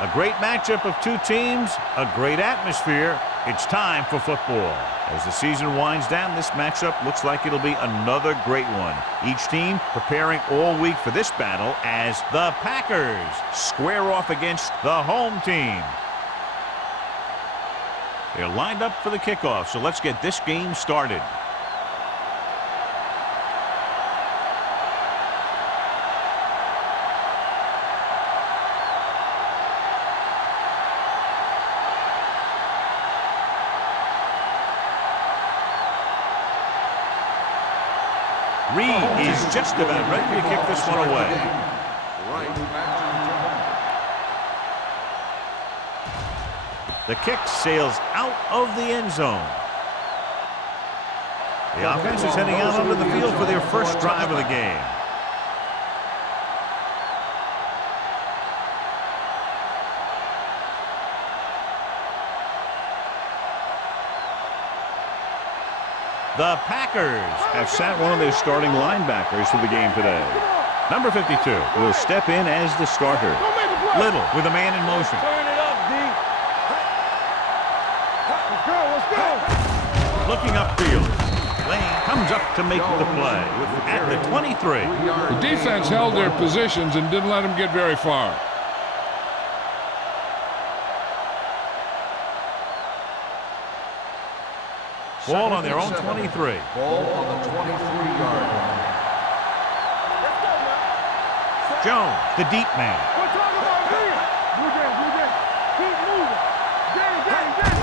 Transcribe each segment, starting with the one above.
A great matchup of two teams, a great atmosphere. It's time for football. As the season winds down, this matchup looks like it'll be another great one. Each team preparing all week for this battle as the Packers square off against the home team. They're lined up for the kickoff, so let's get this game started. Reed is just about ready to kick this one away. The kick sails out of the end zone. The offense is heading out onto the field for their first drive of the game. The Packers have sat one of their starting linebackers for the game today. Number 52 will step in as the starter. Little with a man in motion. Turn it up, D. Let's go. Looking upfield. Lane comes up to make the play at the 23. The defense held their positions and didn't let them get very far. Ball on their own 23. Ball on the 23-yard line. Jones, the deep man.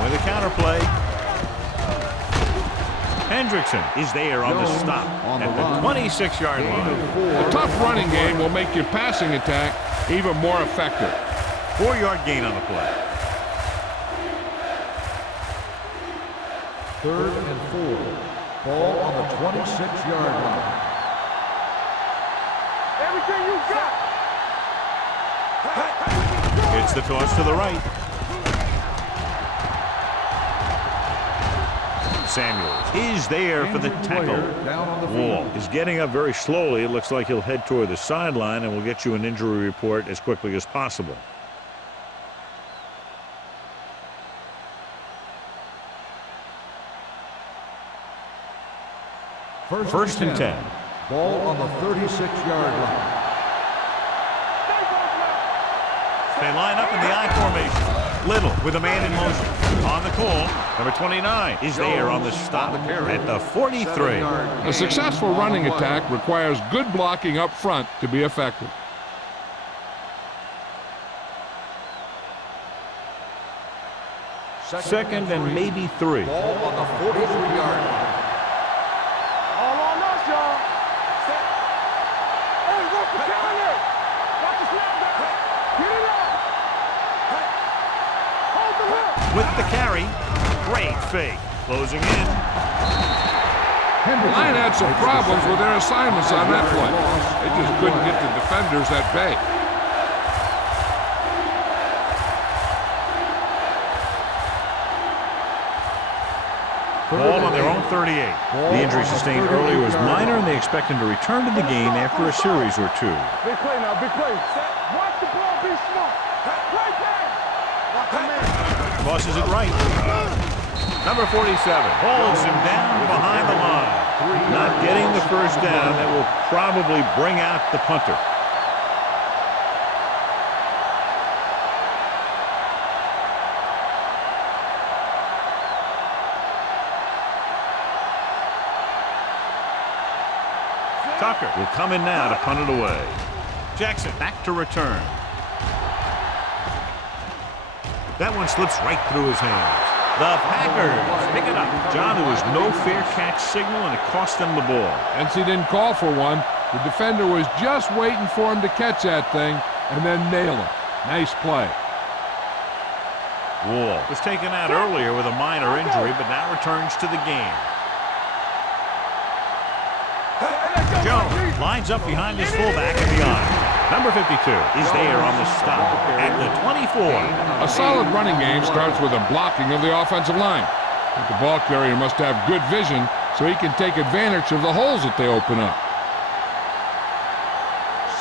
With a counter play. Hendrickson is there on the stop at the 26-yard line. A tough running game will make your passing attack even more effective. 4-yard gain on the play. 3rd and 4. Ball on the 26-yard line. Everything you got. It's the toss to the right. Samuels is there for the tackle. Wall is getting up very slowly. It looks like he'll head toward the sideline, and we'll get you an injury report as quickly as possible. First and 10. Ball on the 36-yard line. They line up in the I formation. Little with a man in motion. On the call, number 29 is there on the stop at the 43. A successful running attack requires good blocking up front to be effective. Second and maybe 3. Ball on the 43-yard line. All on us, y'all. Hey, watch the counter. Watch the snap back. Get it up. Hold the hook. With the carry, great fake. Closing in. The line had some problems with their assignments on that play. They just couldn't get the defenders at bay. Ball on their own 38. The injury sustained earlier was minor, and they expect him to return to the game after a series or two. Big play now, big play. Watch the ball, be smart. Right there. Watch the man. Tosses it right. Number 47 holds him down behind the line. Not getting the first down. That will probably bring out the punter. Tucker will come in now to punt it away. Jackson back to return. That one slips right through his hands. The Packers pick it up. John, there was no fair catch signal, and it cost them the ball. NC didn't call for one. The defender was just waiting for him to catch that thing and then nail him. Nice play. Wall was taken out earlier with a minor injury, but now returns to the game. Jones lines up behind his fullback and beyond. Number 52 is there on the stop at the 24. A solid running game starts with a blocking of the offensive line. But the ball carrier must have good vision so he can take advantage of the holes that they open up.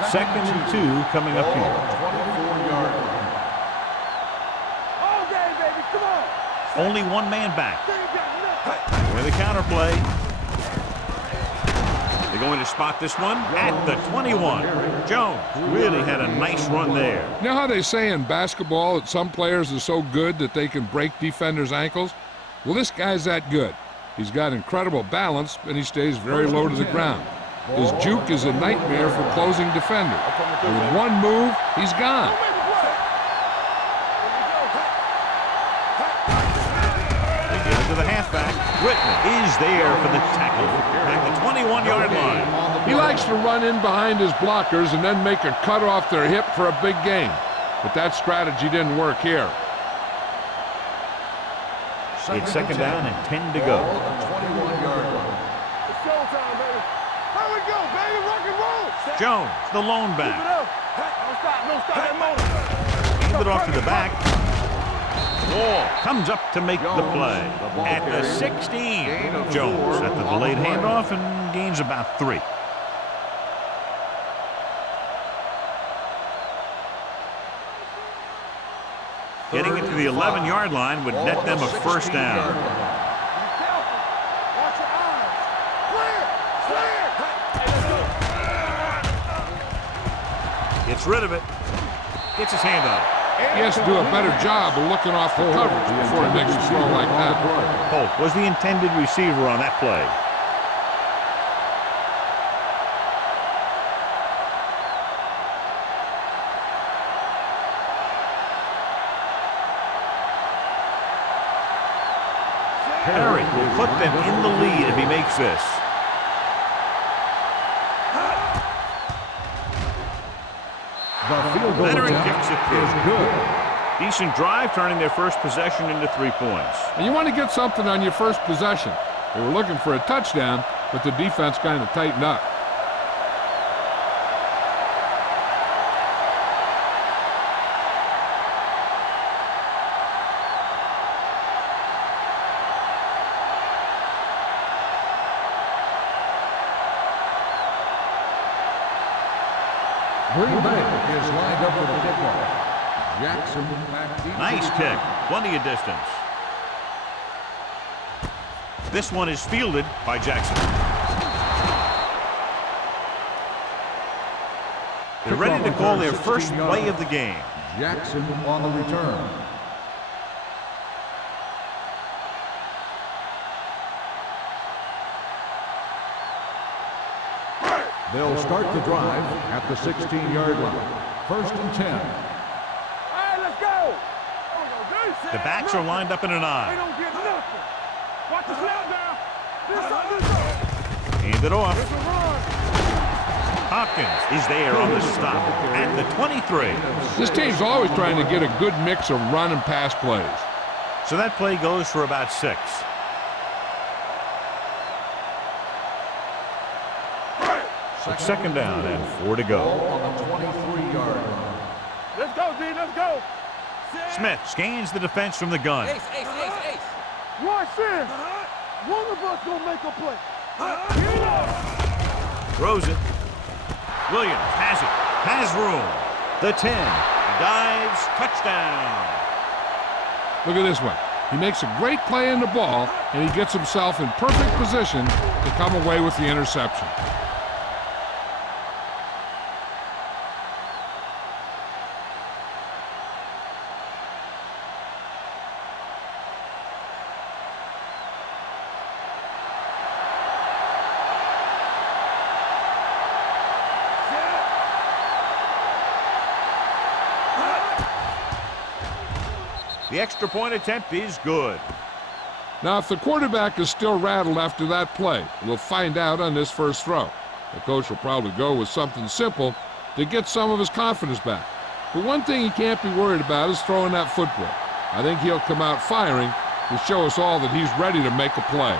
Second and 2 coming up here. Come on. Only one man back. With the counter play. They're going to spot this one at the 21. Jones really had a nice run there. You know how they say in basketball that some players are so good that they can break defenders' ankles? Well, this guy's that good. He's got incredible balance, and he stays very low to the ground. His juke is a nightmare for closing defenders. With one move, he's gone. They give it to the halfback. Whitman is there for the tackle at the 21-yard line. He likes to run in behind his blockers and then make a cut off their hip for a big gain. But that strategy didn't work here. It's second down and 10 to go. It's showtime, baby. Here we go, baby. Rock and roll. Jones, the lone Keep it back. up. Don't stop that motor. Hand it off to the back. Wall comes up to make the play at the 16. Jones at the delayed handoff and gains about 3. Getting it to the 11-yard line would net them a first down. Be careful. Watch your eyes. Clear. Gets rid of it. Gets his hand on it. He has to do a better job of looking off the coverage before he makes a throw like that. Polk was the intended receiver on that play. Perry will put them in the lead if he makes this. Leonard kicks it through. Decent drive, turning their first possession into 3 points. And you want to get something on your first possession. They were looking for a touchdown, but the defense kind of tightened up. Green Bay is lined up for the kickoff. Jackson back deep. Nice kick. Plenty of distance. This one is fielded by Jackson. They're ready to call their first play of the game. Jackson on the return. They'll start the drive at the 16-yard line. First and 10. All right, let's go. The backs are lined up in an They eye. don't get nothing. Watch the snap down. This up. Hand it off. It's a run. Hopkins is there on the stop at the 23. This team's always trying to get a good mix of run and pass plays. So that play goes for about 6. It's second down and 4 to go. On the 23-yard line. Let's go, D. Let's go. Smith scans the defense from the gun. Watch this. One of us gonna make a play. Get up. Throws it. Williams has it. Has room. The 10. Dives. Touchdown. Look at this one. He makes a great play in the ball, and he gets himself in perfect position to come away with the interception. The extra point attempt is good. Now, if the quarterback is still rattled after that play, we'll find out on this first throw. The coach will probably go with something simple to get some of his confidence back. But one thing he can't be worried about is throwing that football. I think he'll come out firing to show us all that he's ready to make a play.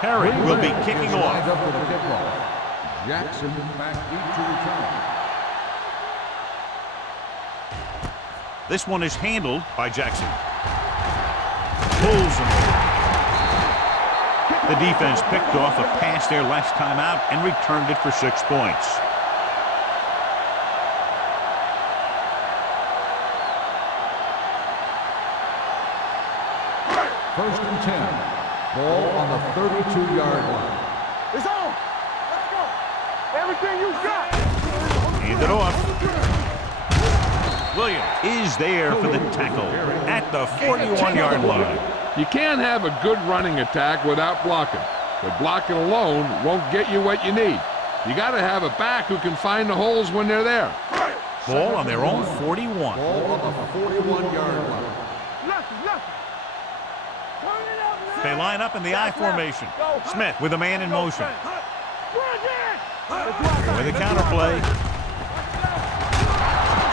Perry will be kicking off. Lined up for the kickoff. Jackson back deep to return. This one is handled by Jackson. Pulls him. The defense picked off a pass their last time out and returned it for 6 points. First and 10. Ball on the 32-yard line. It's on. Let's go. Everything you got. Hand it off. Williams is there for the tackle at the 41-yard line. You can't have a good running attack without blocking. But blocking alone won't get you what you need. You got to have a back who can find the holes when they're there. Ball on their own 41. Ball on the 41-yard line. They line up in the I formation. Smith with a man in motion. With a counterplay.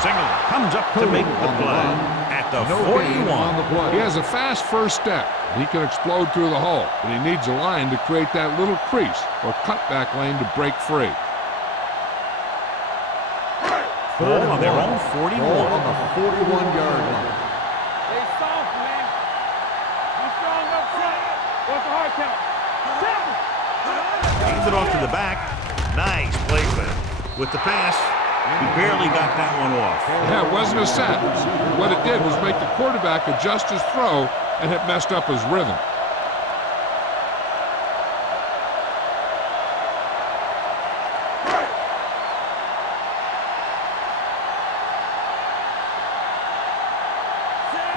Single comes up to make the play at the 41. He has a fast first step. He can explode through the hole, but he needs a line to create that little crease or cutback lane to break free. Ball on their own 41. Ball on the 41-yard line. They soft, man. You strong up front. What's the hard count? Hands it off to the back. Nice play with the pass. He barely got that one off. Yeah, it wasn't a set. What it did was make the quarterback adjust his throw, and it messed up his rhythm.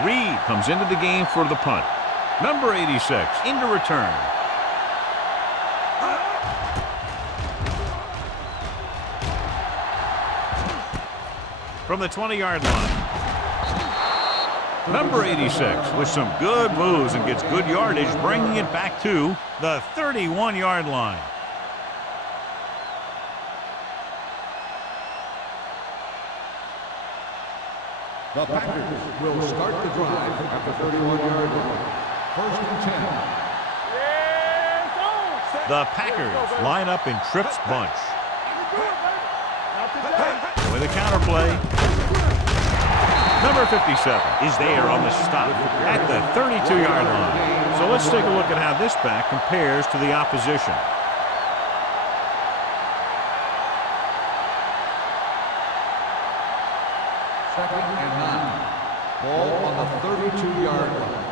Reed comes into the game for the punt. Number 86 into return. From the 20-yard line. Number 86 with some good moves and gets good yardage, bringing it back to the 31-yard line. The Packers will start the drive at the 31-yard line. First and 10. The Packers line up in Tripp's bunch. With a counterplay. Number 57 is there on the stop at the 32-yard line. So let's take a look at how this back compares to the opposition. Second and 9. Ball on the 32-yard line.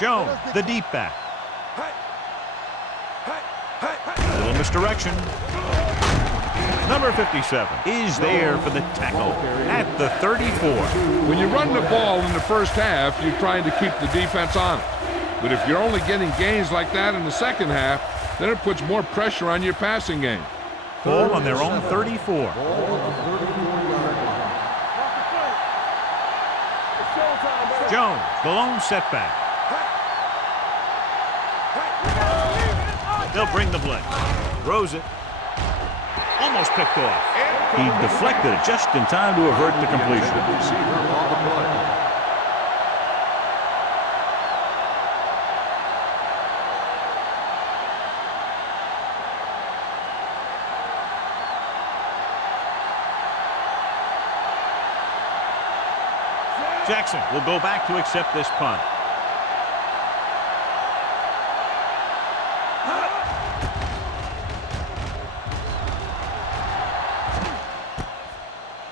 Jones, the deep back. A little misdirection. Number 57 is there for the tackle at the 34. When you run the ball in the first half, you're trying to keep the defense on it. But if you're only getting gains like that in the second half, then it puts more pressure on your passing game. Ball on their own 34. Ball on the 34-yard line. Jones, the lone setback. They'll bring the blitz. Throws it. Almost picked off. He deflected it just in time to avert the completion. Jackson will go back to accept this punt.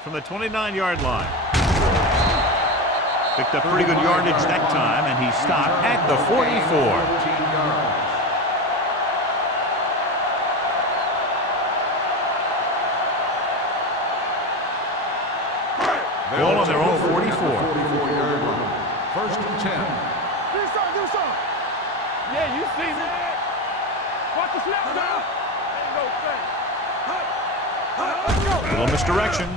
From the 29-yard line. Picked up pretty good yardage that time, and he stopped at the 44. Ball on their own 44. 44-yard line. First and 10. Do something. Yeah, you see me. Watch the snap down. Ain't no thing. Little misdirection.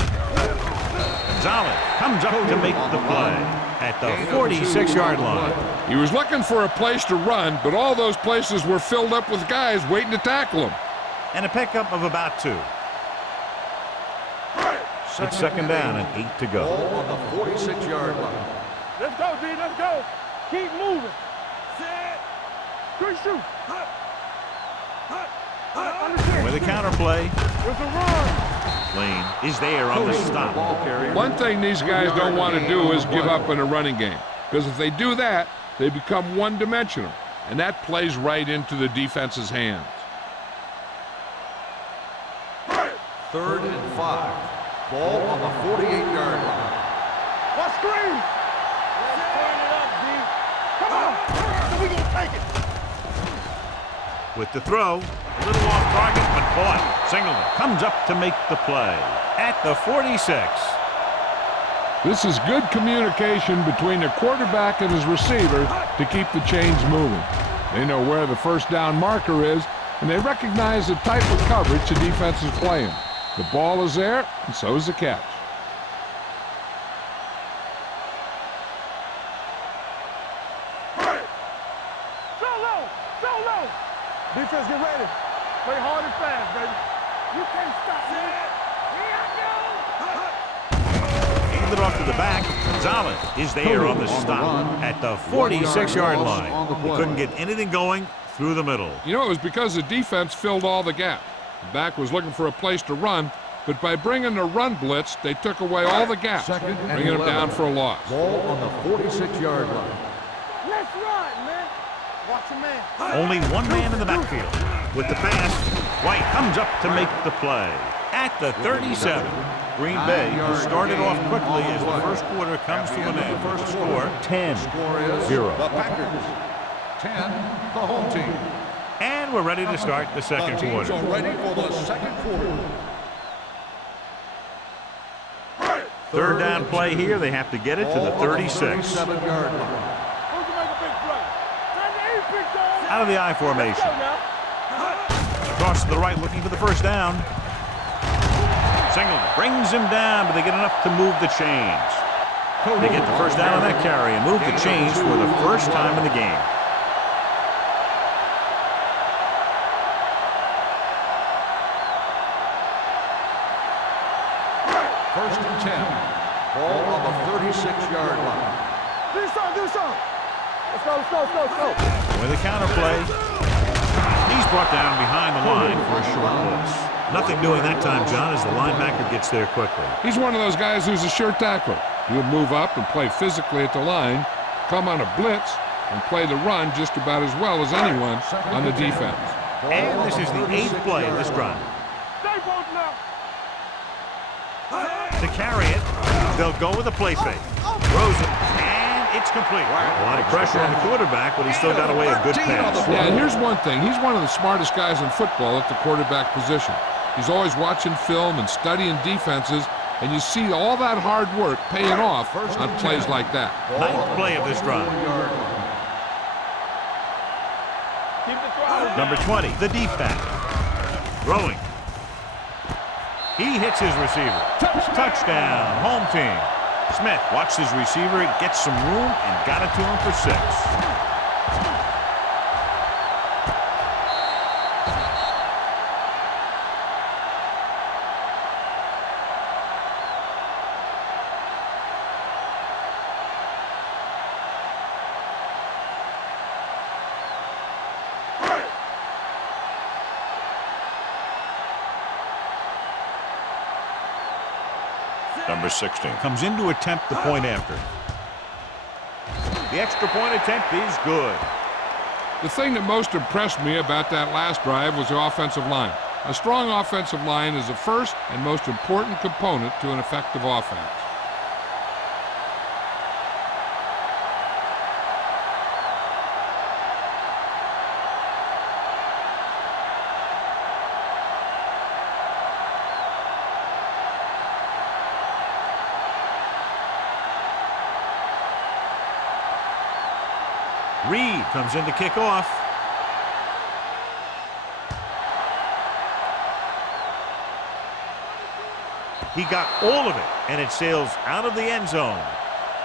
Gonzalez comes up to make the play at the 46-yard line. He was looking for a place to run, but all those places were filled up with guys waiting to tackle him. And a pickup of about 2. It's second down and 8 to go. Ball on the 46-yard line. Let's go, D. Let's go. Keep moving. Set. Good shoot. With a counterplay. There's a run. Lane is there on the stop. One thing these guys don't want to do is give up in a running game, because if they do that, they become one-dimensional, and that plays right into the defense's hands. 3rd and 5. Ball on the 48-yard line. What screen? Let's turn it up, D. Come on. We gonna take it. With the throw, a little off target, but caught. Singleton comes up to make the play at the 46. This is good communication between the quarterback and his receiver to keep the chains moving. They know where the first down marker is, and they recognize the type of coverage the defense is playing. The ball is there, and so is the catch. Go low. Defense, get ready. Play hard and fast, baby. You can't stop me. Hand it off to the back. Gonzalez is there on the stop at the 46-yard line. He couldn't get anything going through the middle. You know, it was because the defense filled all the gaps. The back was looking for a place to run, but by bringing the run blitz, they took away all the gaps, bringing him down for a loss. Ball on the 46-yard line. Let's run, man. Watch a man. Only one man in the backfield. With the pass, White comes up to make the play at the 37. Green Bay started off quickly as the first quarter comes to an end. First score, 10-0. The Packers. 10, the home team. And we're ready to start the second quarter. Are ready for the second quarter. Third down play here. They have to get it to the 36. 37-yard line. Out of the I formation. Across to the right looking for the first down. Singleton brings him down, but they get enough to move the chains. They get the first down on that carry and move the chains for the first time in the game. First and 10. Ball on the 36-yard line. Do something. Let's go. With a counter play, he's brought down behind the line for a short loss. Nothing doing that time, John, as the linebacker gets there quickly. He's one of those guys who's a sure tackler. He'll move up and play physically at the line, come on a blitz, and play the run just about as well as anyone on the defense. And this is the 8th play of this drive. Stay both now. To carry it, they'll go with a play fake. Throws it, and it's complete. A lot of pressure on the quarterback, but he still got away a good pass. Yeah, and here's one thing. He's one of the smartest guys in football at the quarterback position. He's always watching film and studying defenses, and you see all that hard work paying off on plays like that. 9th play of this drive. Number 20, the deep back. Throwing. He hits his receiver. Touchdown, home team. Smith watched his receiver, gets some room, and got it to him for 6. Number 16 comes in to attempt the point after. The extra point attempt is good. The thing that most impressed me about that last drive was the offensive line. A strong offensive line is the first and most important component to an effective offense. Reed comes in to kick off. He got all of it, and it sails out of the end zone.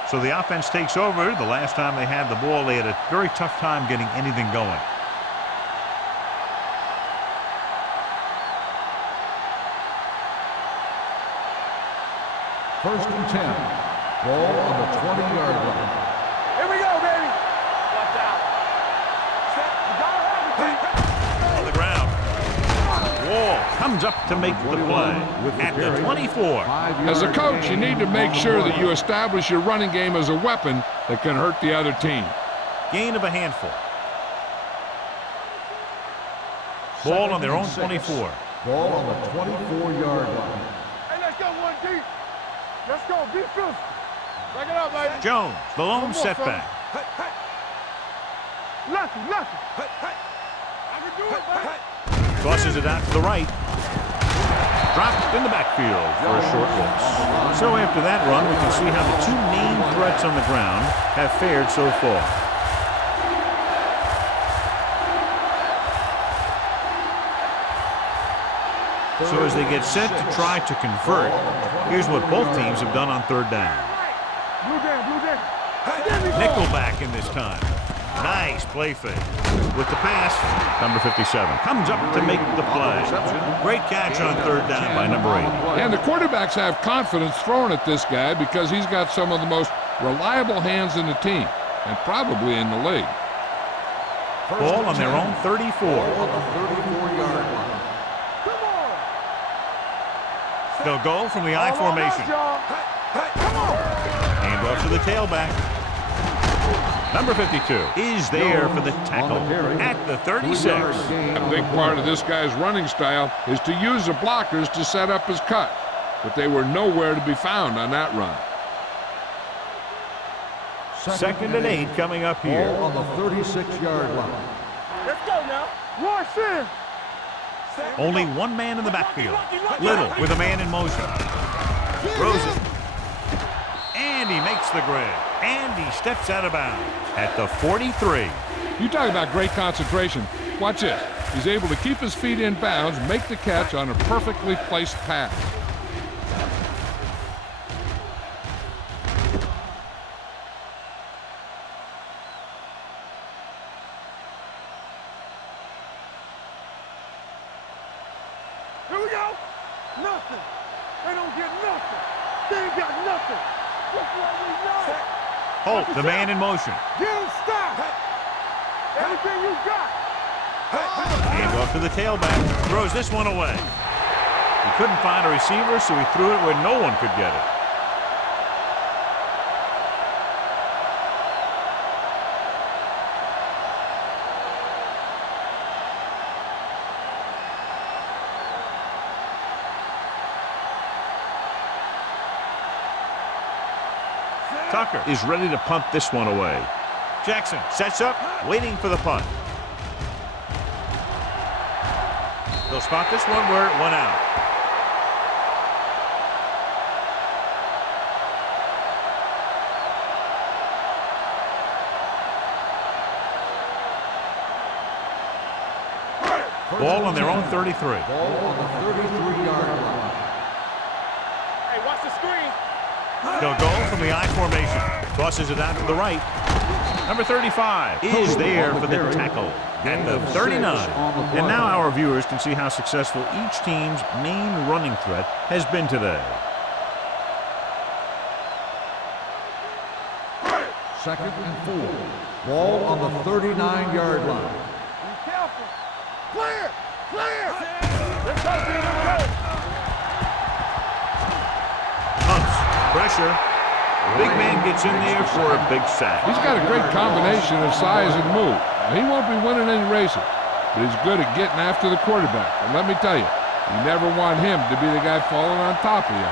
So the offense takes over. The last time they had the ball, they had a very tough time getting anything going. First and 10. Ball on the 20-yard line. Here we go, baby. Watch out. On the ground. Wall comes up to make the play at the 24. As a coach, you need to make sure that you establish your running game as a weapon that can hurt the other team. Gain of a handful. Ball on their own 24. Ball on the 24-yard line. Hey, let's go, 1D. Let's go, be physical. Back it up, baby. Jones, the lone One more, setback. Lucky. I can do it, baby. Tosses it out to the right. Dropped in the backfield for a short loss. So after that run, we can see how the two main threats on the ground have fared so far. So as they get set to try to convert, here's what both teams have done on third down. Blue down. Nickelback in this time. Nice play fake. With the pass, number 57 comes up to make the play. Great catch on third down by number 8. And the quarterbacks have confidence throwing at this guy because he's got some of the most reliable hands in the team, and probably in the league. Ball on their own 34. On the 34-yard line. They'll go from the I formation. Hand off to the tailback. Number 52 is there for the tackle at the 36. A big part of this guy's running style is to use the blockers to set up his cut, but they were nowhere to be found on that run. Second and 8 coming up here. Ball on the 36-yard line. Let's go now. Rush in. Only one man in the backfield. Little with a man in motion. Throws it. And he makes the grab. And he steps out of bounds at the 43. You talk about great concentration. Watch this. He's able to keep his feet in bounds, make the catch on a perfectly placed pass. Here we go. Nothing. They don't get nothing. They ain't got nothing. That's what we know. Holt, the man in motion. Get him stop. Everything you got. Hand off to the tailback. Throws this one away. He couldn't find a receiver, so he threw it where no one could get it. Tucker is ready to punt this one away. Jackson sets up, waiting for the punt. They'll spot this one where it went out. Ball on their own 33. Ball on the 33-yard line. Hey, watch the screen. They'll go from the I formation. Tosses it out to the right. Number 35 is there for the tackle at the 39. And now our viewers can see how successful each team's main running threat has been today. Second and 4. Ball on the 39-yard line. Be careful. Clear. Let's go, team. Let's go. Pumps, pressure. Big man gets in there for a big sack. He's got a great combination of size and move. Now, he won't be winning any races, but he's good at getting after the quarterback. And let me tell you, you never want him to be the guy falling on top of you.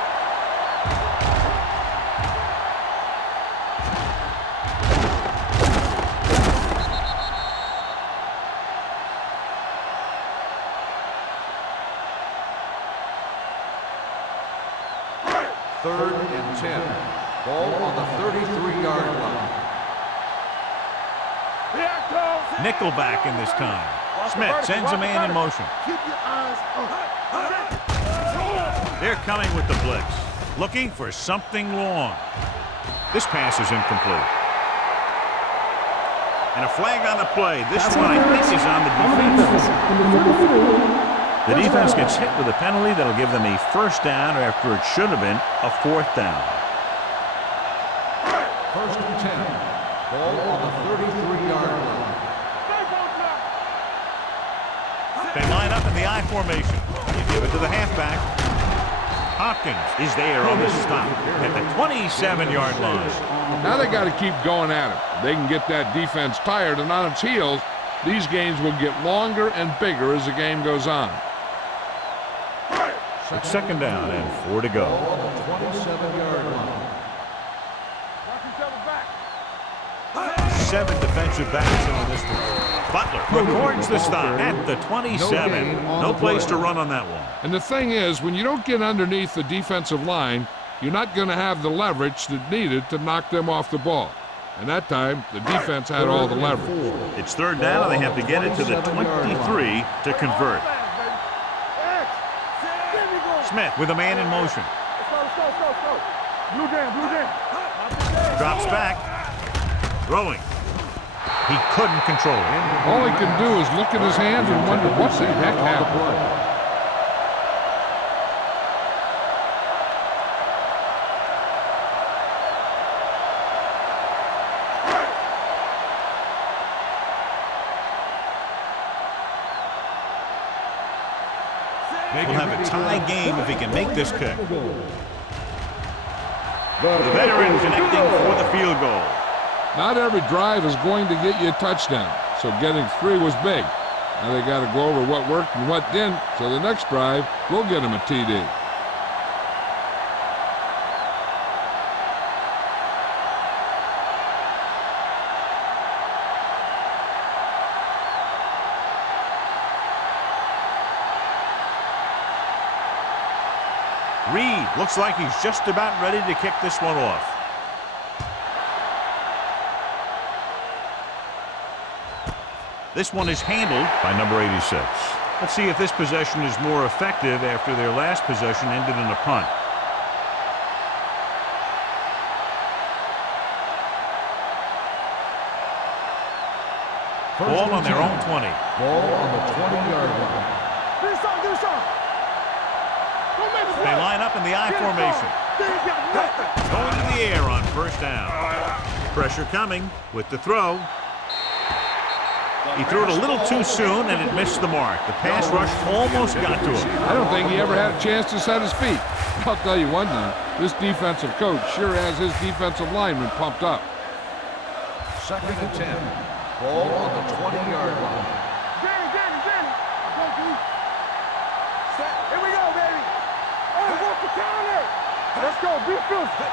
Third and 10. Ball on the 33-yard line. Here comes. Nickelback in this time. Smith sends a man in motion. Keep your eyes up. They're coming with the blitz, looking for something long. This pass is incomplete. And a flag on the play. This one, I think, is on the defense. The defense gets hit with a penalty that'll give them a first down after it should have been a fourth down. First and 10. Ball on the 33-yard line. They line up in the I formation. You give it to the halfback. Hopkins is there on the stop at the 27-yard line. Now they got to keep going at it. If they can get that defense tired and on its heels, these games will get longer and bigger as the game goes on. It's second down and 4 to go. 27-yard line. Watch each other back. 7 defensive backs in on this one. Butler records the stop at the 27. No place to run on that one. And the thing is, when you don't get underneath the defensive line, you're not going to have the leverage that needed to knock them off the ball. And that time, the defense had all the leverage. It's third down, and they have to get it to the 23 to convert. Smith with a man in motion. Let's go. Blue jam. Drops back. Throwing. He couldn't control it. All he can do is look at his hands and wonder what the heck happened. We'll have a tie game if he can make this kick. The veteran connecting for the field goal. Not every drive is going to get you a touchdown, so getting 3 was big. Now they got to go over what worked and what didn't, so the next drive will get him a TD. Reed looks like he's just about ready to kick this one off. This one is handled by number 86. Let's see if this possession is more effective after their last possession ended in a punt. Ball on their own 20. Ball on the 20-yard line. Do something. Don't make a They play. line up in the I formation. They ain't got nothing. Going to the air on first down. Pressure coming with the throw. He threw it a little too soon, and it missed the mark. The pass rush almost got to him. I don't think he ever had a chance to set his feet. I'll tell you one thing, this defensive coach sure has his defensive linemen pumped up. Second and 10. Ball on the 20-yard line. Danny. Here we go, baby. Oh, walk the counter. Let's go. Be filthy.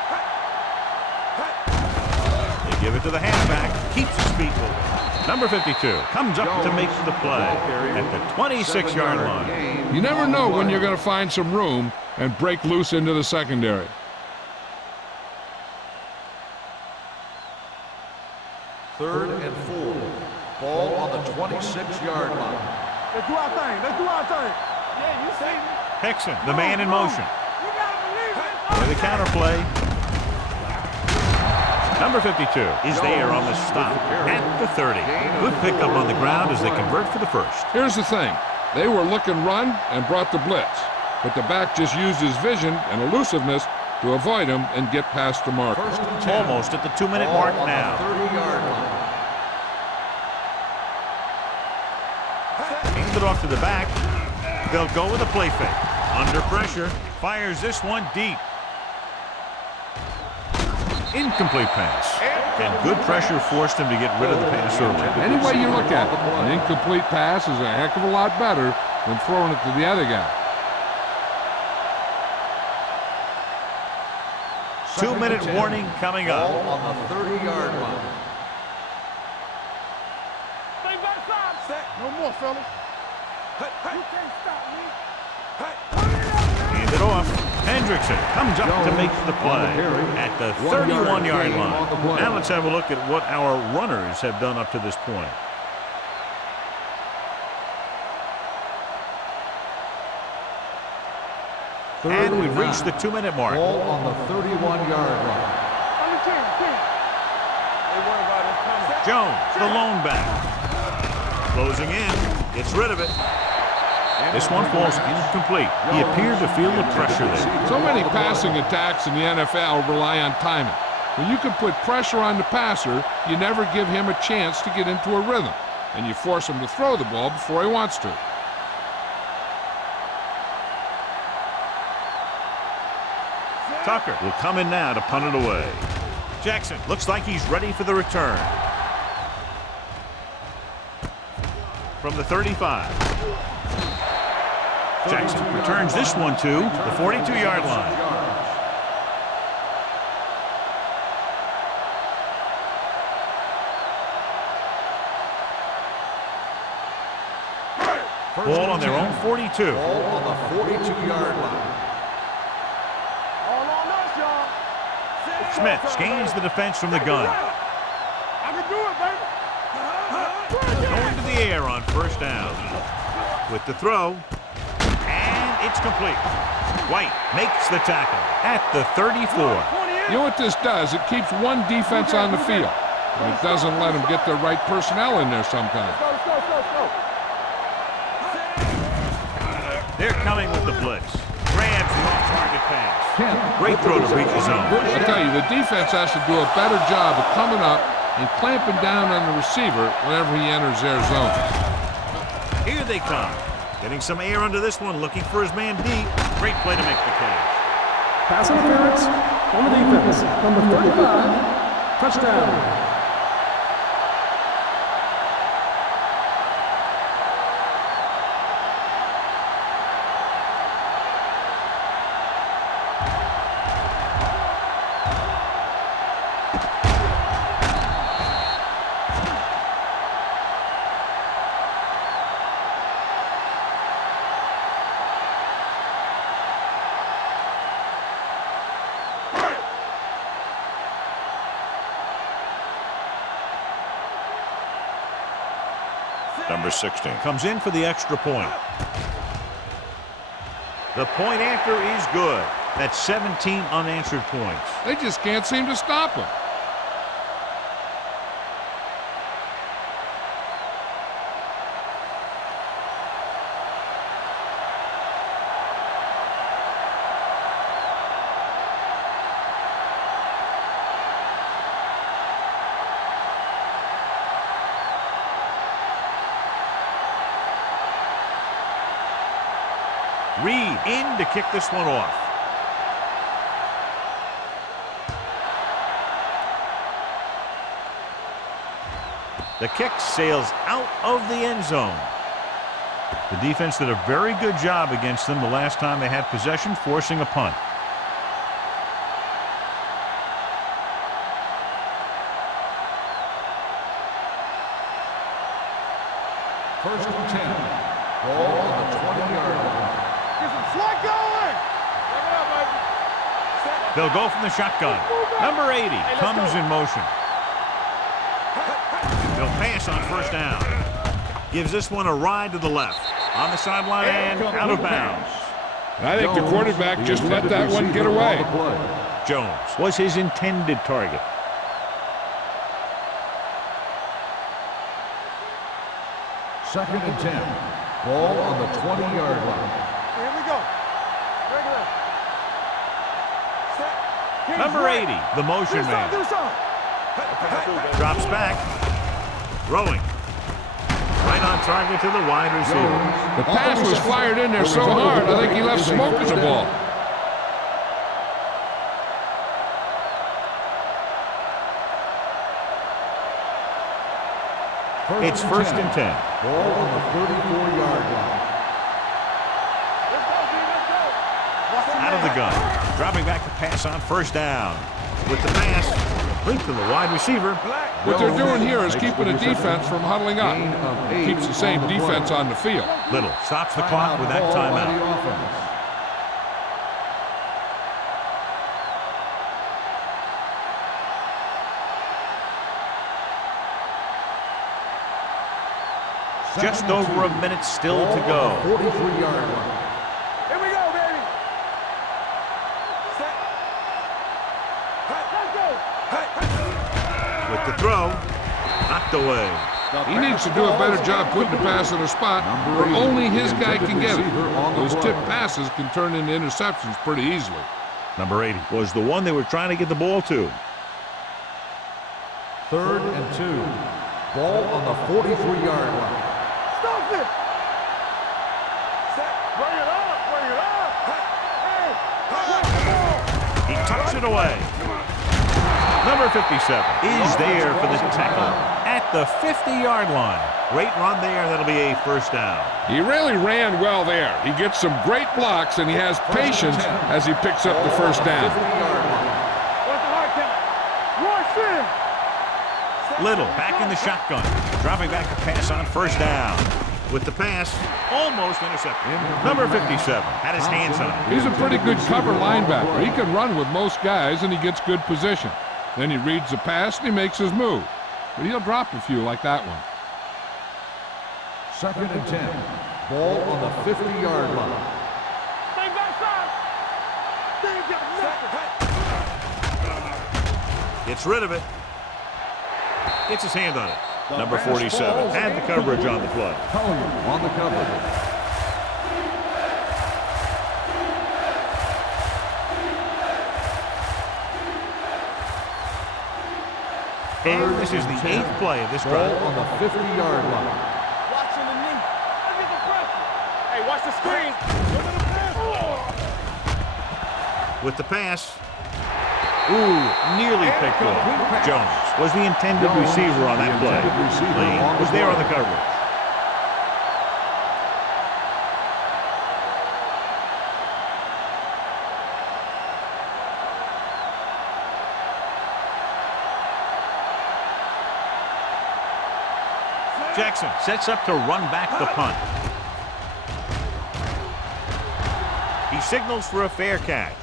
They give it to the halfback. Keeps his feet moving. Number 52 comes up to make the play at the 26-yard line. You never know when you're going to find some room and break loose into the secondary. Third and 4. Ball on the 26-yard line. Let's do our thing. Yeah, you see me. Hickson, the man in motion. You gotta believe it. For the counter play. Number 52 is there on the stop at the 30. Good pickup on the ground as they convert for the first. Here's the thing. They were looking run and brought the blitz, but the back just used his vision and elusiveness to avoid him and get past the marker. First and 10. Almost at the 2-minute mark now. 30-yard line. Hands it off to the back. They'll go with a play fake. Under pressure. Fires this one deep. Incomplete pass. And good pressure forced him to get rid of the pass early. Any way you look at it, an incomplete pass is a heck of a lot better than throwing it to the other guy. 2-minute warning coming up. Ball on the 30-yard line. Stay backside. No more, fellas. You can't stop me. Hand it off. Hendrickson comes up to make the play at the 31-yard line. Now let's have a look at what our runners have done up to this point. And we've reached the 2-minute mark. Ball on the 31-yard line. On the 10. They worry about it coming. Jones, the lone back. Closing in. Gets rid of it. This one falls incomplete. He appeared to feel the pressure there. So many passing attacks in the NFL rely on timing. When you can put pressure on the passer, you never give him a chance to get into a rhythm, and you force him to throw the ball before he wants to. Tucker will come in now to punt it away. Jackson looks like he's ready for the return. From the 35. Jackson returns this one to the 42-yard line. Ball on their own 42. Ball on the 42-yard line. All on us, y'all. Smith scans the defense from the gun. I can do it, baby. Going to the air on first down. With the throw. And it's complete. White makes the tackle at the 34. You know what this does? It keeps one defense on the field. And it doesn't let them get the right personnel in there sometimes. Let's go. They're coming with the blitz. Grabs the off-target pass. Great throw to reach the zone. I tell you, the defense has to do a better job of coming up and clamping down on the receiver whenever he enters their zone. Here they come. Getting some air under this one, looking for his man deep. Great play to make the catch. Pass interference on the defense. Number 35, touchdown. Number 16 comes in for the extra point. The point after is good. That's 17 unanswered points. They just can't seem to stop him. Reed in to kick this one off. The kick sails out of the end zone. The defense did a very good job against them the last time they had possession, forcing a punt. First and 10. Ball on the 20-yard line. Get some slack going. Check it out, baby. They'll go from the shotgun. Number 80 comes in motion. They'll pass on first down. Gives this one a ride to the left. On the sideline and out of bounds. And I think the quarterback just let that one get away. Jones was his intended target. Second and 10. Ball on the 20-yard line. Here we go. Regular. Set. Number 80, the motion man. Do something. Drops back. Throwing. Right on target to the wide receiver. The pass was fired in there so hard, I think he left smoke in the ball. It's first and 10. Ball on the 34-yard line. Out of the gun. Dropping back to pass on first down. With the pass, complete to the wide receiver. What they're doing here is keeping the defense from huddling up. Keeps the same defense on the field. Little stops the clock with that timeout. Just over a minute still to go. 43-yard line. Here we go, baby. Set. Let's go. With the throw, knocked away. He needs to do a better job putting the pass in a spot where only his guy can get it. Those tip passes can turn into interceptions pretty easily. Number 80 was the one they were trying to get the ball to. Third and 2. Ball on the 43-yard line. Stop it. Set. Bring it up. Bring it up. Hey. He tucks it away. Number 57 is there for the tackle at the 50-yard line. Great run there. That'll be a first down. He really ran well there. He gets some great blocks, and he has patience as he picks up the first down. What's the hard count? Rush in. Little back in the shotgun. Dropping back a pass on first down. With the pass, almost intercepted. Number 57 had his hands on it. He's a pretty good cover linebacker. He can run with most guys, and he gets good position. Then he reads the pass, and he makes his move. But he'll drop a few like that one. 2nd and 10. Ball on the 50-yard line. Stay backside. They ain't got nothing. Gets rid of it. Gets his hand on it. Number 47 had the coverage on the play. Collier on the coverage. And this is the 8th play of this Ball drive. on the 50-yard line. Watching the knee. Look at the pressure. Hey, watch the screen. Look at the pass. With the pass. Ooh, nearly picked off. Jones was the intended receiver on that play. Lee was there on the coverage. Jackson sets up to run back the punt. He signals for a fair catch.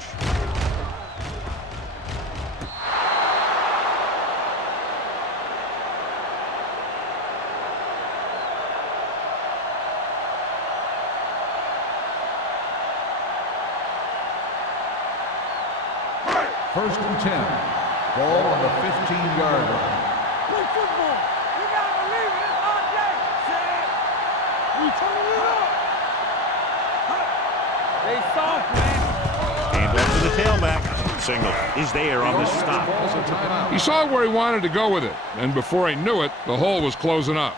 First and 10. Ball on the 15-yard line. Play football. You gotta believe it. It's all day. We turning it up. They soft, man. Hand off to the tailback. Signal is there on the stop. He saw where he wanted to go with it, and before he knew it, the hole was closing up.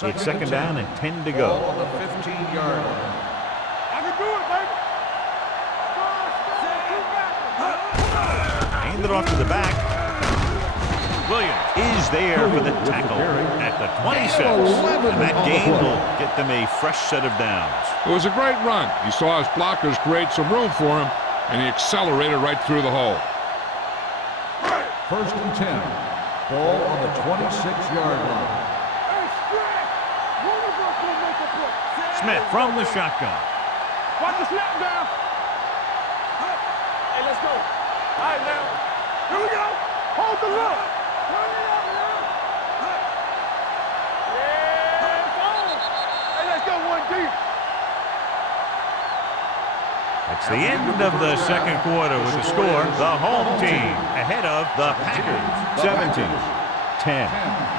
It's 2nd down and 10 to go. Ball on the 15-yard line. I can do it, baby. Hand it off to the back. Williams is there for the tackle at the 26. And that gain will get them a fresh set of downs. It was a great run. He saw his blockers create some room for him, and he accelerated right through the hole. First and 10. Ball on the 26-yard line. Smith from the shotgun. Watch the snap down. Hey, let's go. All right, now. Here we go. Hold the look. Turn it up now. Yeah, phone. Hey, let's go one deep. It's the end of the second quarter with the score. The home team ahead of the Packers. 17-10.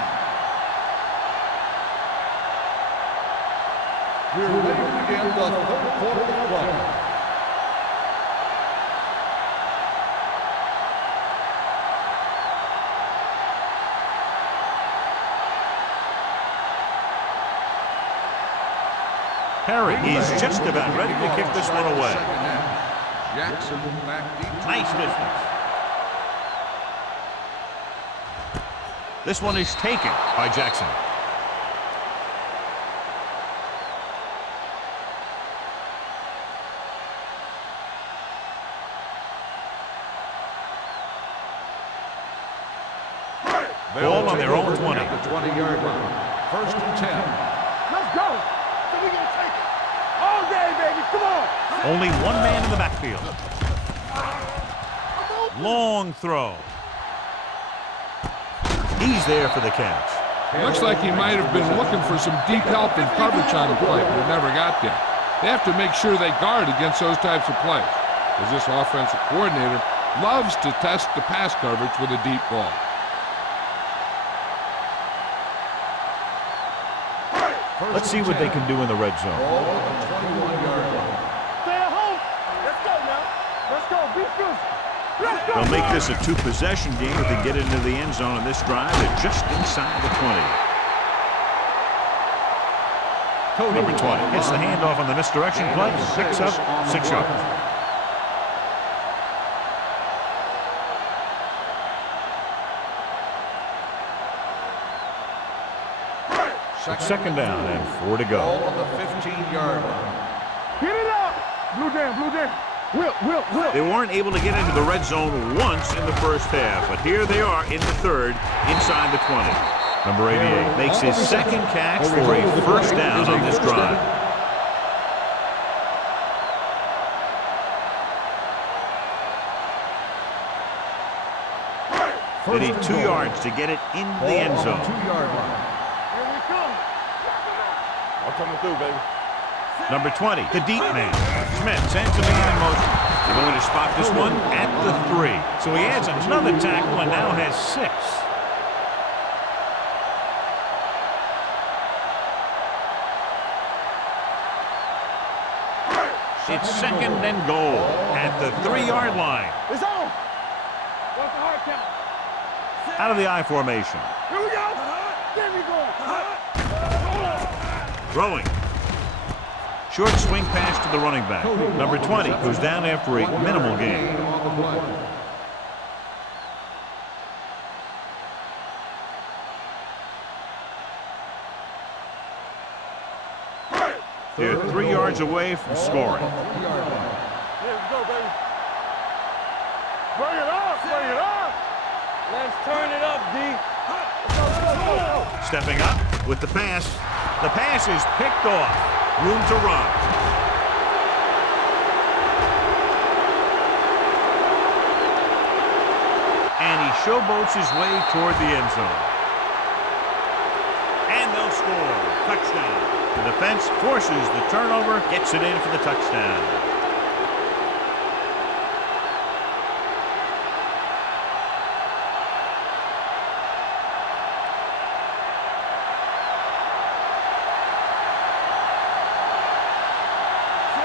We're ready to begin the 3rd quarter of play. Perry is just about ready to kick this one away. Jackson back deep. Nice distance. This one is taken by Jackson. Ball on their own 20. At the 20-yard line. First and 10. Let's go. So we're going to take it. All day, baby. Come on. Only one man in the backfield. Long throw. He's there for the catch. Looks like he might have been looking for some deep help in coverage on the play, but it never got there. They have to make sure they guard against those types of plays, because this offensive coordinator loves to test the pass coverage with a deep ball. Let's see what they can do in the red zone. Ball on the 21-yard line. Stay at home. Let's go now. Let's go. Be physical. Let's go. They'll make this a 2-possession game if they get into the end zone on this drive. They're just inside the 20. Number 20 gets the handoff on the misdirection play, picks up 6 yards. Second down and 4 to go. On the 15-yard line. Get it up! Blue jam, blue jam. Whip. They weren't able to get into the red zone once in the first half, but here they are in the third, inside the 20. Number 88 makes his second catch for a first down on this drive. They need 2 yards to get it into the end zone. 2-yard line. Here we come. I'm coming through, baby. Number 20, the deep man. Smith sends a man in motion. They're going to spot this one at the 3. So he adds another tackle and now has 6. It's second and goal at the 3-yard line. It's on. What's the hard count? Out of the I formation. Here we go. There we go. Throwing. Short swing pass to the running back. Number 20 goes down after a minimal gain. On the play. They're 3 yards away from scoring. 3-yard line. Here we go, baby. Bring it up, bring it up. Let's turn it up, D. Go. Stepping up with the pass. The pass is picked off. Room to run. And he showboats his way toward the end zone. And they'll score. Touchdown. The defense forces the turnover, gets it in for the touchdown.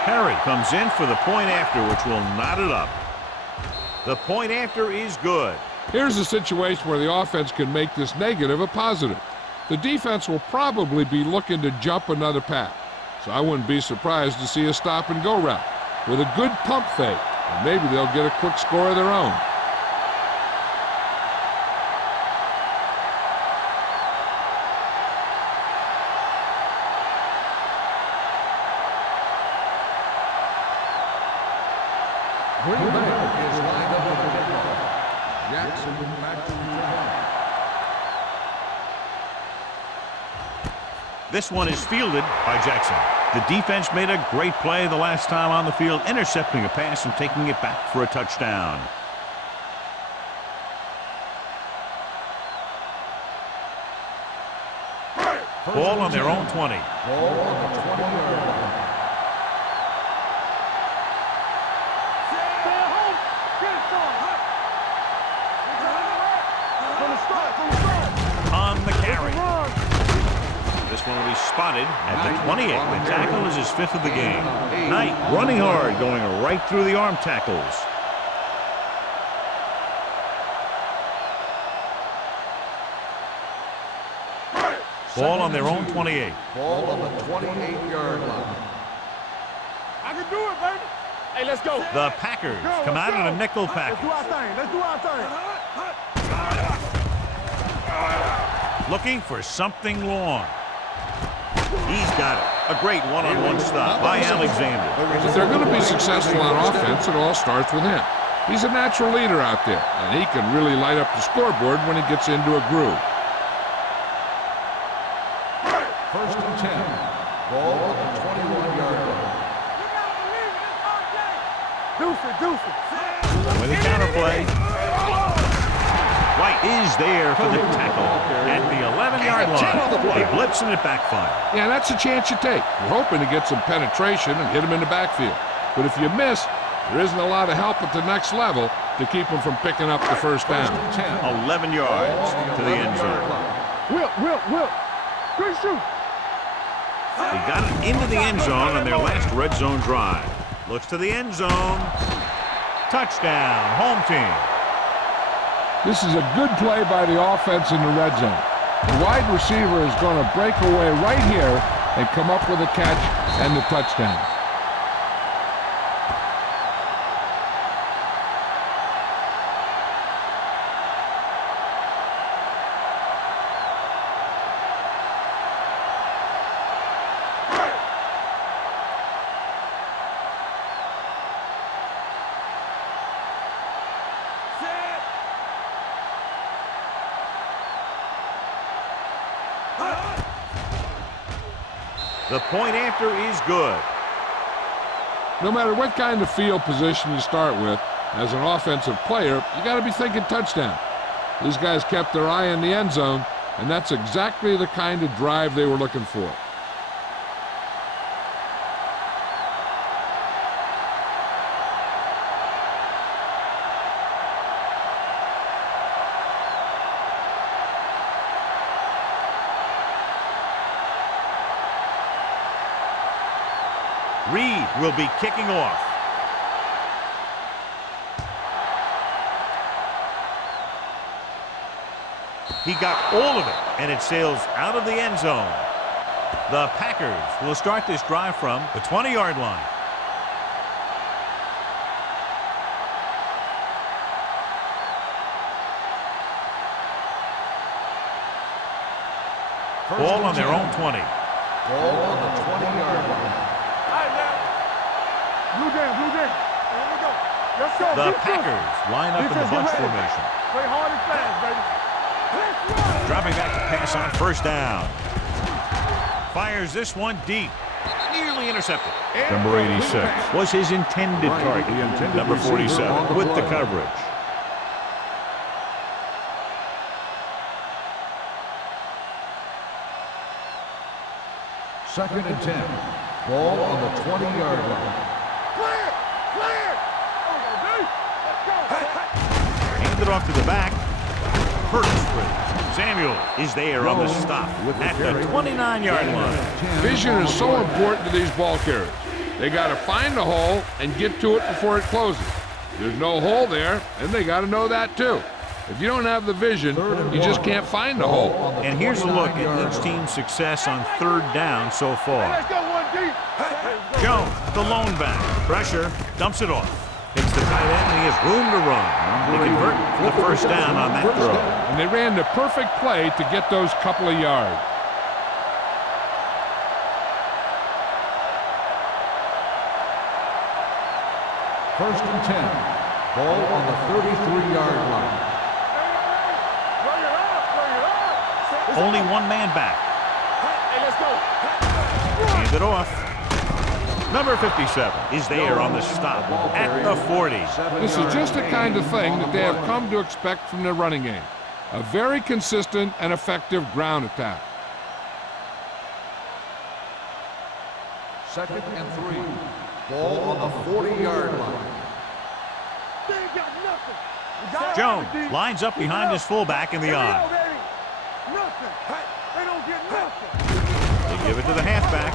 Perry comes in for the point after, which will knot it up. The point after is good. Here's a situation where the offense can make this negative a positive. The defense will probably be looking to jump another pass, so I wouldn't be surprised to see a stop-and-go route with a good pump fake, and maybe they'll get a quick score of their own. Green Bay is lined up for the kickoff. Jackson back to return. This one is fielded by Jackson. The defense made a great play the last time on the field, intercepting a pass and taking it back for a touchdown. Ball on their own 20. Ball on the 20-yard line. Stay home. Get it started. From the start. On the carry. This one will be spotted at the 28. The tackle is his 5th of the game. Knight running hard, going right through the arm tackles. Ball on their own 28. Ball on the 28-yard line. I can do it, baby. Hey, let's go. The Packers come out in a nickel package. Let's do our thing. Looking for something long. He's got it. A great one-on-one stop by Alexander. If they're going to be successful on offense, it all starts with him. He's a natural leader out there, and he can really light up the scoreboard when he gets into a groove. 1st and 10. Ball on the 21-yard line. Deuce it. With a counterplay. White is there for the tackle at the 11-yard line. They blitz and it backfires. Yeah, that's a chance you take. You're hoping to get some penetration and hit him in the backfield. But if you miss, there isn't a lot of help at the next level to keep him from picking up the first down. 11 yards to the end zone. Whip. Good shoot. They got it into the end zone on their last red zone drive. Looks to the end zone. Touchdown, home team. This is a good play by the offense in the red zone. The wide receiver is going to break away right here and come up with a catch and the touchdown. The point after is good. No matter what kind of field position you start with, as an offensive player, you got to be thinking touchdown. These guys kept their eye on the end zone, and that's exactly the kind of drive they were looking for. Reed will be kicking off. He got all of it, and it sails out of the end zone. The Packers will start this drive from the 20-yard line. Ball on their own 20. Ball on the 20-yard line. Blue jam, blue jam. Here we go. Let's go. The Defense. Packers line up in the bunch formation. Play hard and fast, baby. Let's run. Dropping back to pass on first down. Fires this one deep. Nearly intercepted. Number 86 was his intended target. Number 47 with the coverage. Second and 10. Ball on the 20-yard line. Clear. Clear. Let's go. Hand it off to the back. Hurts free. Samuel is there on the stop at the 29-yard line. Vision is so important to these ball carriers. They got to find the hole and get to it before it closes. There's no hole there, and they got to know that too. If you don't have the vision, you just can't find the hole. And here's a look at each team's success on third down so far. Let's go one deep. Jones, the lone back. Pressure, dumps it off. Hits the tight end, and he has room to run. They convert for the first down on that throw. And they ran the perfect play to get those couple of yards. First and 10. Ball on the 33-yard line. Bring it up. Bring it up. Only one man back. Hey, let's go. Hand it off. Number 57 is there on the stop at the 40. This is just the kind of thing that they have come to expect from their running game. A very consistent and effective ground attack. Second and 3. Ball on the 40-yard line. They ain't got nothing. We got Jones it, D. lines up behind his fullback in the Here we go, eye. baby. Nothing. They don't get nothing. They give it to the halfback.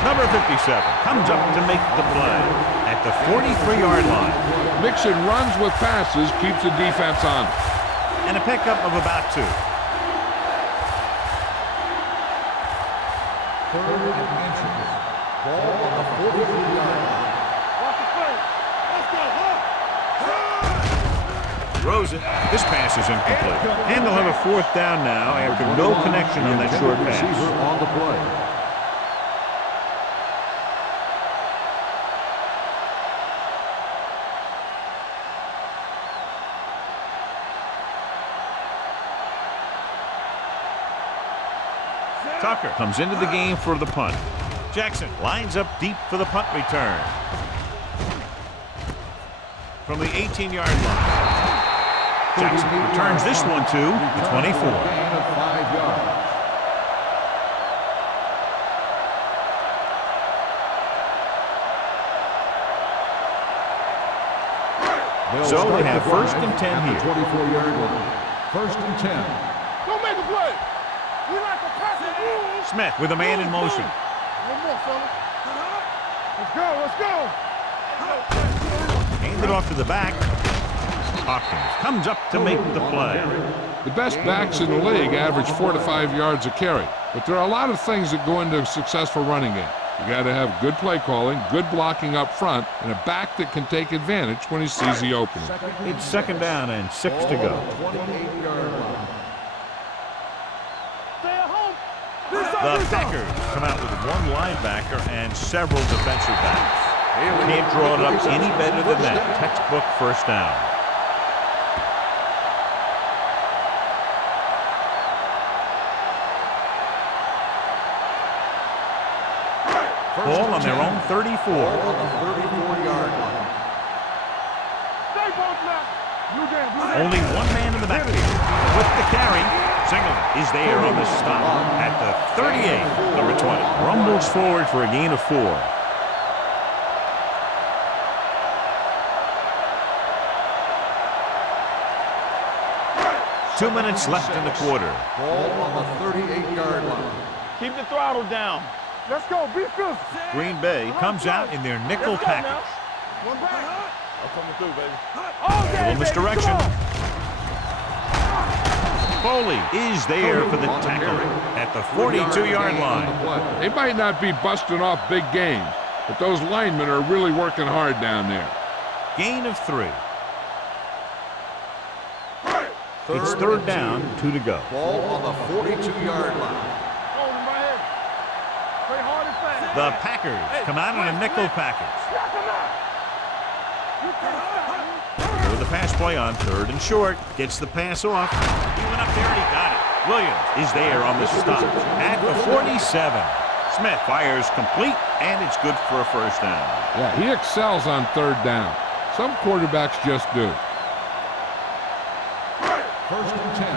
Number 57 comes up to make the play at the 43-yard line. Mixing runs with passes keeps the defense on. And a pickup of about 2. Third and inches. Ball on the 43-yard line. Watch the play. Let's go. Throws it. This pass is incomplete. And they'll have a fourth down now after no connection on that short pass. Receiver on the play. Tucker comes into the game for the punt. Jackson lines up deep for the punt return. From the 18-yard line. Jackson returns this one to the 24. Gain of 5 yards. So they have first and 10 here. 24-yard line. First and 10. Don't make a play. We like to pass the rules. Smith with a man in motion. One more, fella. Let's go. Let's go. Hand it off to the back. Hopkins comes up to make the play. The best backs in the league average 4 to 5 yards a carry, but there are a lot of things that go into a successful running game. You got to have good play calling, good blocking up front, and a back that can take advantage when he sees the opening. It's second down and 6 to go. The Packers come out with one linebacker and several defensive backs. Can't draw it up any better than that. Textbook first down. Ball on their own 34. On the 34-yard line. Only one man in the backfield. With the carry, Singleton is there on the stop at the 38, number 20. Rumbles forward for a gain of 4. Two minutes left in the quarter. Ball on the 38-yard line. Keep the throttle down. Let's go. Be physical. Green Bay comes out in their nickel package. One back. I'm coming through, baby. A little misdirection. Foley is there for the tackle at the 42-yard line. They might not be busting off big games, but those linemen are really working hard down there. Gain of 3. It's third down, 2 to go. Ball on the 42-yard line. The Packers come out in a nickel package. With the pass play on third and short. Gets the pass off. He went up there and he got it. Williams is there on the stop at the 47. Smith fires complete, and it's good for a first down. Yeah, he excels on third down. Some quarterbacks just do. First and 10.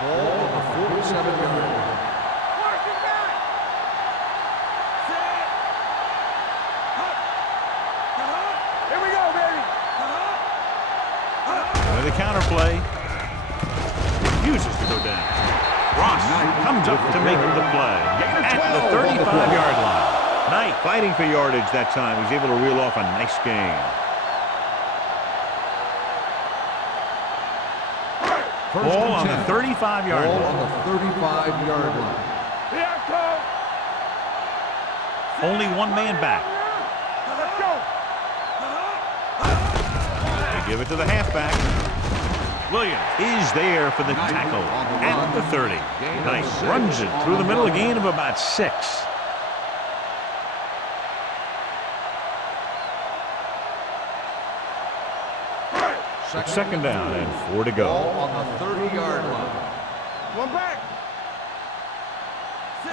Ball on the 47-yard line. The counter play refuses to go down. Ross comes up to make the play at the 35-yard line. Knight fighting for yardage that time. He's able to reel off a nice gain. Ball on the 35-yard line. Ball on the 35-yard line. Only one man back. They give it to the halfback. Williams is there for the tackle at the 30. Knight runs it through the middle, a gain of about 6. Second down and 4 to go. Ball on the 30-yard line. One back.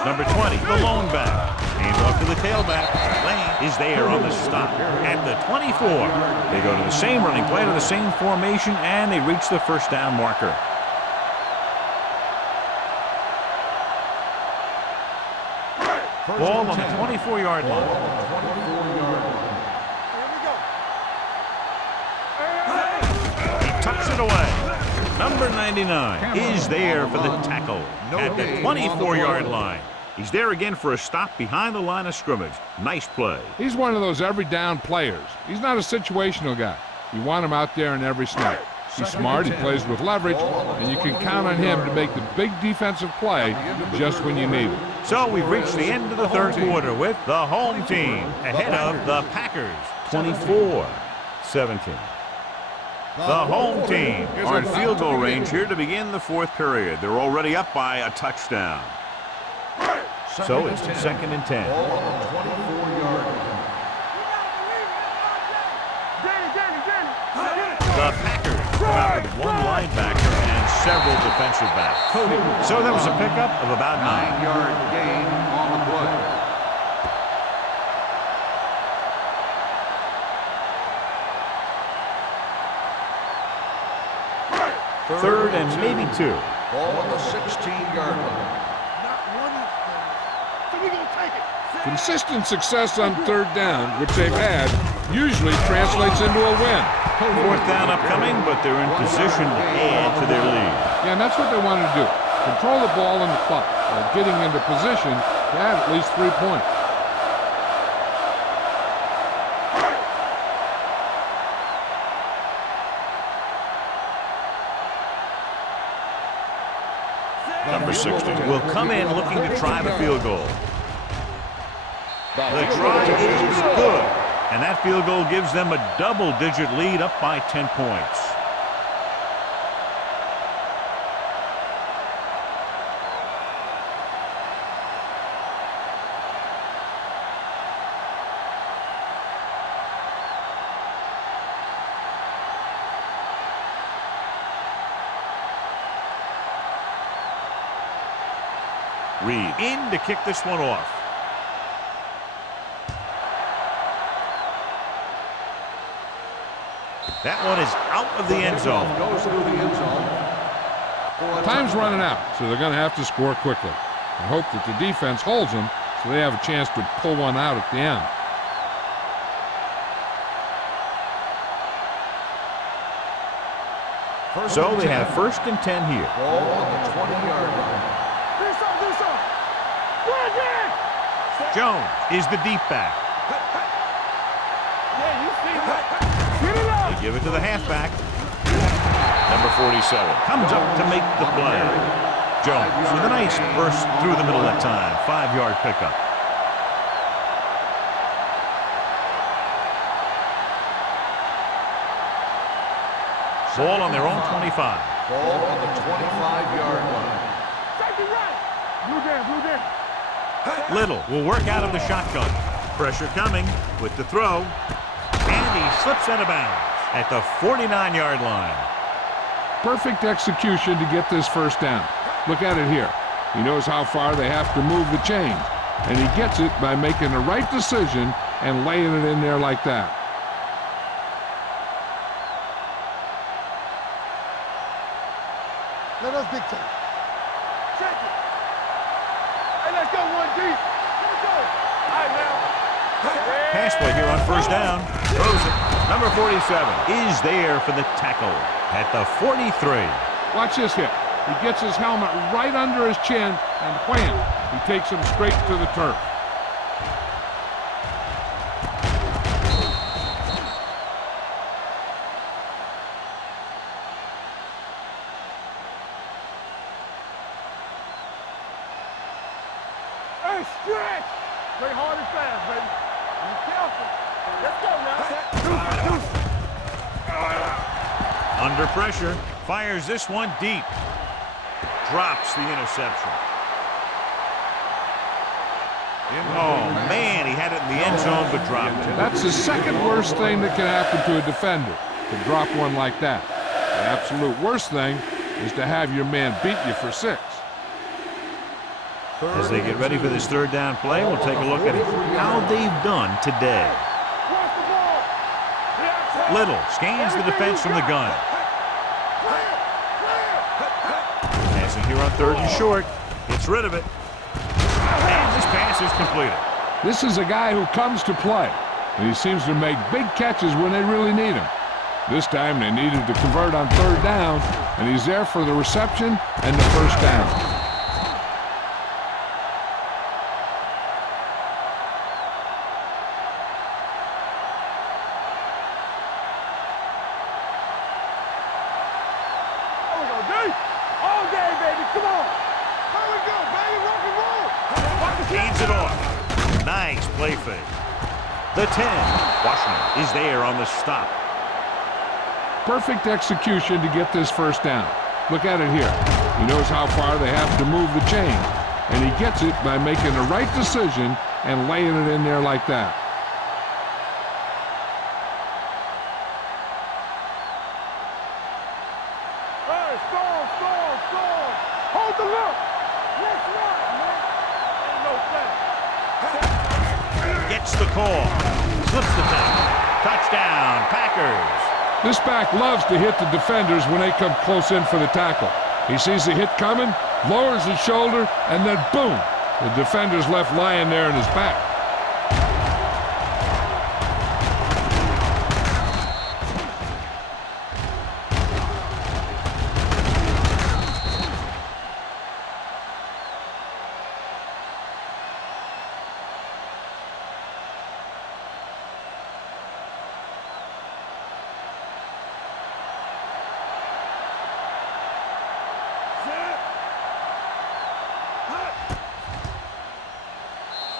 Number 20, the lone back. Hands off to the tailback. Lane is there on the stop at the 24. They go to the same running play, to the same formation, and they reach the first down marker. Ball on the 24-yard line. He tucks it away. Number 99 is there for the tackle at the 24-yard line. He's there again for a stop behind the line of scrimmage. Nice play. He's one of those every down players. He's not a situational guy. You want him out there in every snap. He's smart, he plays with leverage, and you can count on him to make the big defensive play just when you need it. So we've reached the end of the third quarter with the home team ahead of the Packers, 24-17. The home team are in field goal range here to begin the fourth period. They're already up by a touchdown. So it's second and 10. Ball on the 24-yard line. The Packers come out with one linebacker and several defensive backs. So that was a pickup of about 9. 9-yard gain on the play. Third and maybe 2. Ball on the 16-yard line. Consistent success on third down, which they've had, usually translates into a win. Fourth down upcoming, but they're in position to add to their lead. Yeah, and that's what they wanted to do. Control the ball and the clock while getting into position to add at least 3 points. Number 16 will come in looking to try the field goal. The try is good, and that field goal gives them a double-digit lead, up by 10 points. Reed in to kick this one off. That one is out of the end zone. Goes through the end zone. Time's running out, so they're going to have to score quickly. I hope that the defense holds them so they have a chance to pull one out at the end. So they have 1st and 10 here. Ball on the 20-yard line. Jones is the deep back. Yeah, you see that. Get it up. They give it to the halfback. Number 47 comes up to make the play. Jones with a nice burst through the middle that time. 5-yard pickup. Ball on their own 25. Ball on the 25-yard line. Safety right. Blue down. Little will work out of the shotgun. Pressure coming with the throw. And he slips out of bounds at the 49-yard line. Perfect execution to get this first down. Look at it here. He knows how far they have to move the chains, and he gets it by making the right decision and laying it in there like that. Let us dictate. Check it. Hey, let's go, 1D. Let's go. All right, now. Pass play here on 1st down. Throws it. Number 47 is there for the tackle at the 43. Watch this hit. He gets his helmet right under his chin, and wham, he takes him straight to the turf. Hey, stretch. Play hard and fast, baby. Be careful. Let's go now. Under pressure. Fires this one deep. Drops the interception. Oh, man, he had it in the end zone but dropped it. That's the second worst thing that can happen to a defender, to drop one like that. The absolute worst thing is to have your man beat you for 6. As they get ready for this 3rd down play, we'll take a look at how they've done today. Watch the ball. Little scans the defense from the gun. Passing here on 3rd and short. Gets rid of it. And this pass is completed. This is a guy who comes to play, and he seems to make big catches when they really need him. This time they needed to convert on 3rd down, and he's there for the reception and the 1st down. All day, baby. Come on. Here we go, baby. Rock and roll. Hands it off. Nice play fake. The 10. Washington is there on the stop. Perfect execution to get this 1st down. Look at it here. He knows how far they have to move the chain, and he gets it by making the right decision and laying it in there like that. Hey, storm. Hold the look. Let's run, man. Ain't no thing. Gets the call. Slips the tackle. Touchdown, Packers. This back loves to hit the defenders when they come close in for the tackle. He sees the hit coming, lowers his shoulder, and then boom, the defender's left lying there in his back.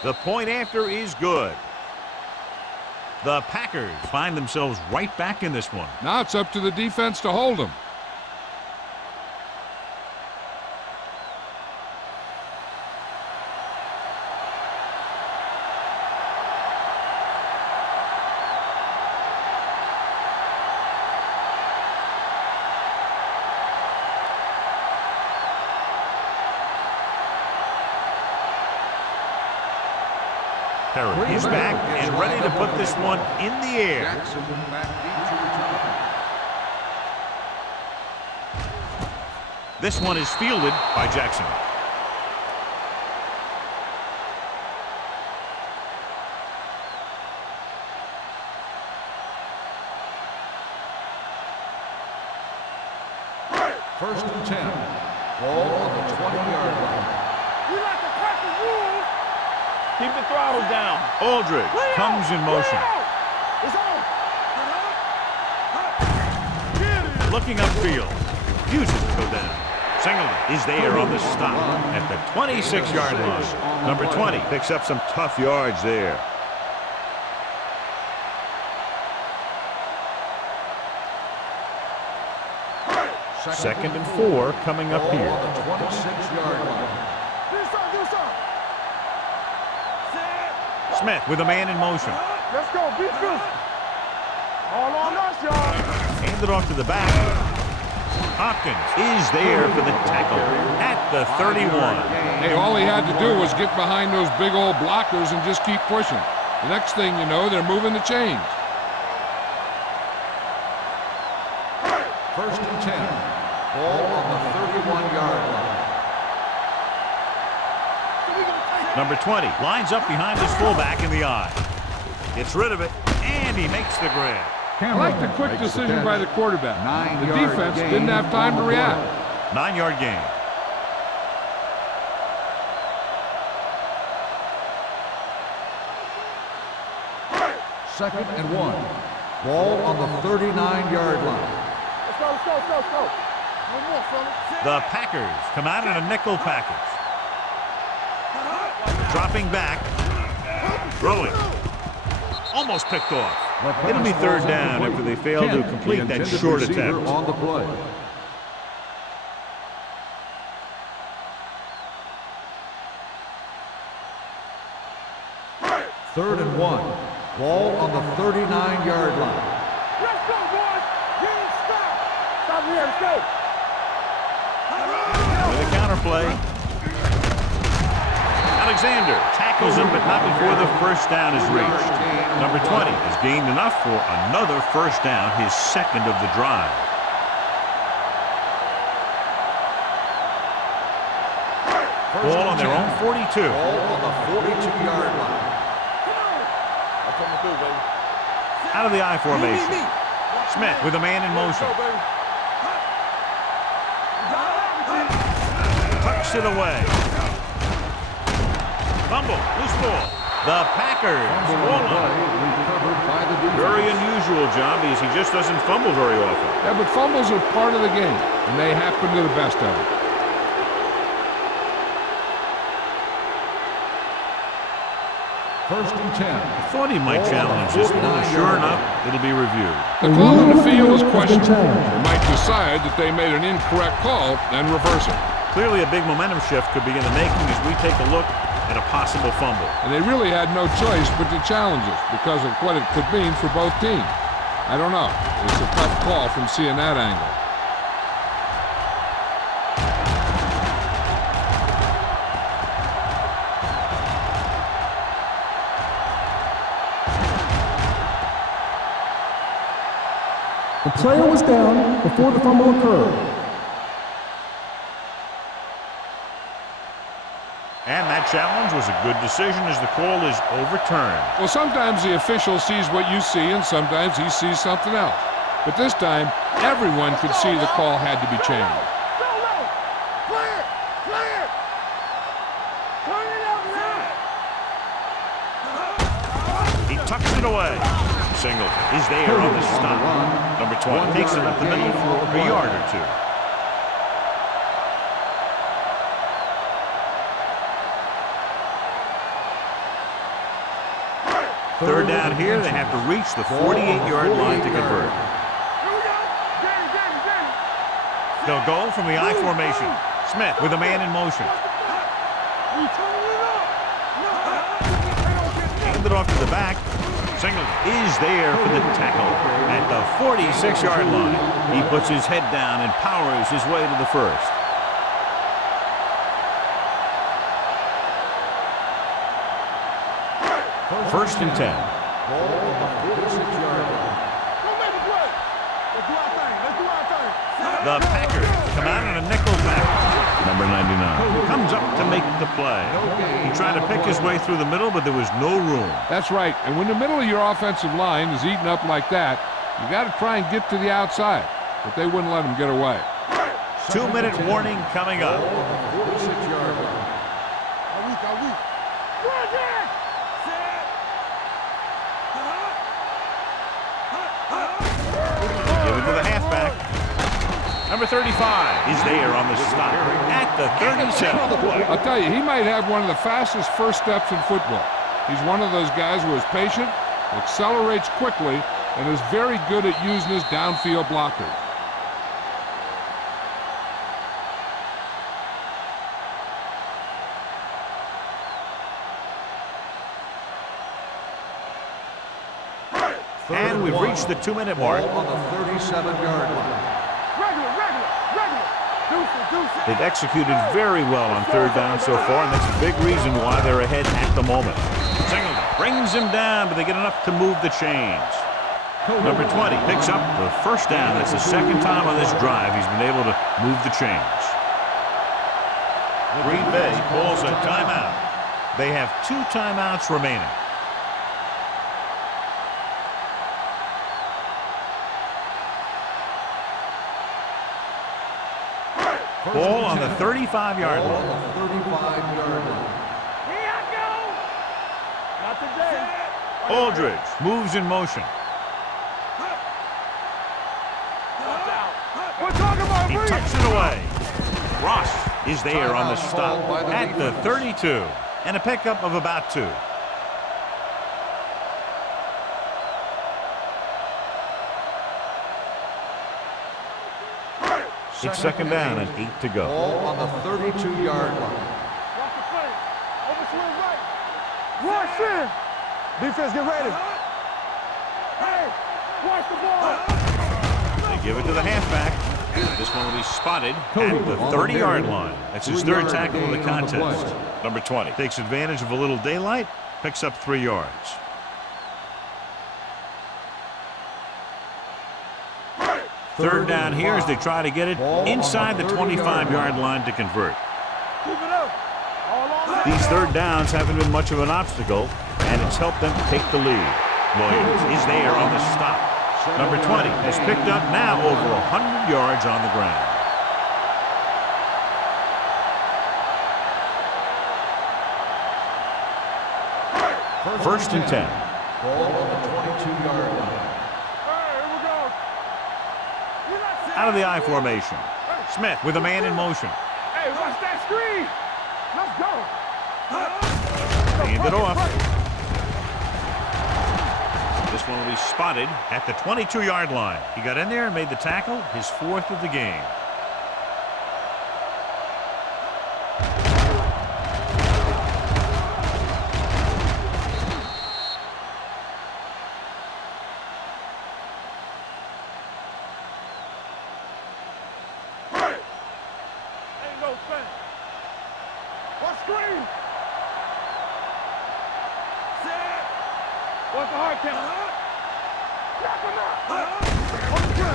The point after is good. The Packers find themselves right back in this one. Now it's up to the defense to hold them. Perry is back and ready to put this one in the air. Jackson back deep to return. This one is fielded by Jackson. First and 10. Ball on the 20-yard line. We like to crack the rules. Keep the throttle down. Aldridge comes in motion. It's on. Looking upfield. Refuses to go down. Singleton is there on the stop at the 26-yard line. Number 20 picks up some tough yards there. Second and 4 coming up Ball here. on the 26-yard line. Smith with a man in motion. Let's go. Be good. All on us, y'all. Handed off to the back. Hopkins is there for the tackle at the 31. Hey, all he had to do was get behind those big old blockers and just keep pushing. The next thing you know, they're moving the chains. First and 10. Ball on the 31-yard line. Number 20 lines up behind his fullback in the eye. Gets rid of it, and he makes the grab. I like the quick decision by the quarterback. The 9-yard defense gain didn't have time to on the react. 9-yard gain. Second and 1. Ball on the 39-yard line. Let's go, let's go, let's go, let's go. One more, fella. The Packers come out in a nickel package. Dropping back. Throwing. Almost picked off. It'll be third down after they fail to complete that short attempt. On the play. Third and 1. Ball on the 39-yard line. Let's go, boys. You ain't stop. Stop here. Let's go. With a counterplay. Alexander tackles him, but not before the first down is reached. Number 20 has gained enough for another first down, his second of the drive. Ball on their own 42. Ball on the 42-yard line. I'm coming through, baby. Out of the I formation. Smith with a man in motion. Go, baby. Tucks it away. Fumble, loose ball. The Packers fall on. Recovered by the defense. Very unusual job because he just doesn't fumble very often. Yeah, but fumbles are part of the game, and they happen to the best of them. First and 10. I thought he might challenge this one, and sure enough, it'll be reviewed. The call on the field is questionable. They might decide that they made an incorrect call and reverse it. Clearly a big momentum shift could be in the making as we take a look at a possible fumble. And they really had no choice but to challenge it because of what it could mean for both teams. I don't know. It's a tough call from seeing that angle. The player was down before the fumble occurred. And that challenge was a good decision as the call is overturned. Well, sometimes the official sees what you see and sometimes he sees something else. But this time, everyone could see the call had to be changed. Go low. Clear. Clear. Turn it up now. He tucks it away. Singleton is there on the stop. Number 20 takes it up the middle for a yard or two. Third down here, they have to reach the 48-yard line to convert. They'll go from the I formation. Smith with a man in motion. Hand it off to the back. Singleton is there for the tackle at the 46-yard line. He puts his head down and powers his way to the first. First and 10. The Packers come out on a nickel back. Number 99 comes up to make the play. He tried to pick his way through the middle, but there was no room. That's right. And when the middle of your offensive line is eaten up like that, you got to try and get to the outside. But they wouldn't let him get away. 2-minute warning coming up. Give it to the halfback. Number 35 is there on the stop at the 37. I'll tell you, he might have one of the fastest first steps in football. He's one of those guys who is patient, accelerates quickly, and is very good at using his downfield blockers. And we've reached the 2-minute mark. On the 37-yard line. They've executed very well on third down so far, and that's a big reason why they're ahead at the moment. Singleton brings him down, but they get enough to move the chains. Number 20 picks up the first down. That's the second time on this drive he's been able to move the chains. Green Bay calls a timeout. They have 2 timeouts remaining. Ball on the 35-yard line. Here I go. Not today. Aldridge moves in motion. We're talking about He tucks it away. Ross is there on the stop at the 32. And a pickup of about 2. It's second down and 8 to go. Ball on the 32-yard line. Watch the play. Overswing right. Rush in. Defense, get ready. Hey, watch the ball. They give it to the halfback. This one will be spotted at the 30-yard line. That's his third tackle of the contest. Number 20 takes advantage of a little daylight, picks up 3 yards. Third down here as they try to get it inside the 25-yard line to convert. These third downs haven't been much of an obstacle, and it's helped them to take the lead. Williams is there on the stop. Number 20 has picked up now over 100 yards on the ground. First and 10. Ball on the 22-yard line. Out of the I formation. Smith with a man in motion. Hey, watch that screen. Let's go. Hand it off. This one will be spotted at the 22-yard line. He got in there and made the tackle, his 4th of the game.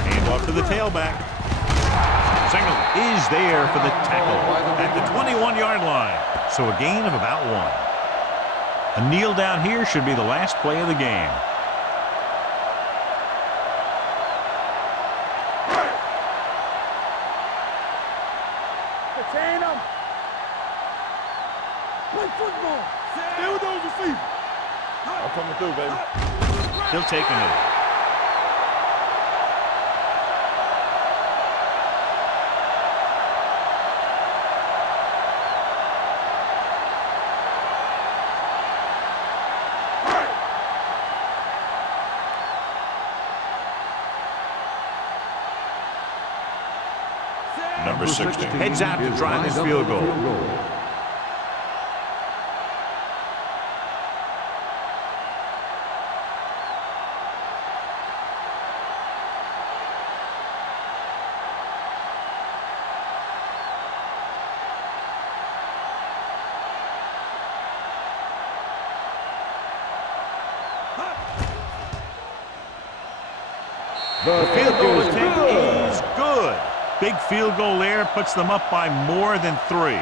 Hand off to the tailback. Singleton is there for the tackle at the 21-yard line. So a gain of about 1. A kneel down here should be the last play of the game. Detain him. Play football. Stay with those receivers. I'm coming through, baby. He'll take a knee. Number 16. heads out to try this field goal. The field goal attempt is good. Big field goal there puts them up by more than 3.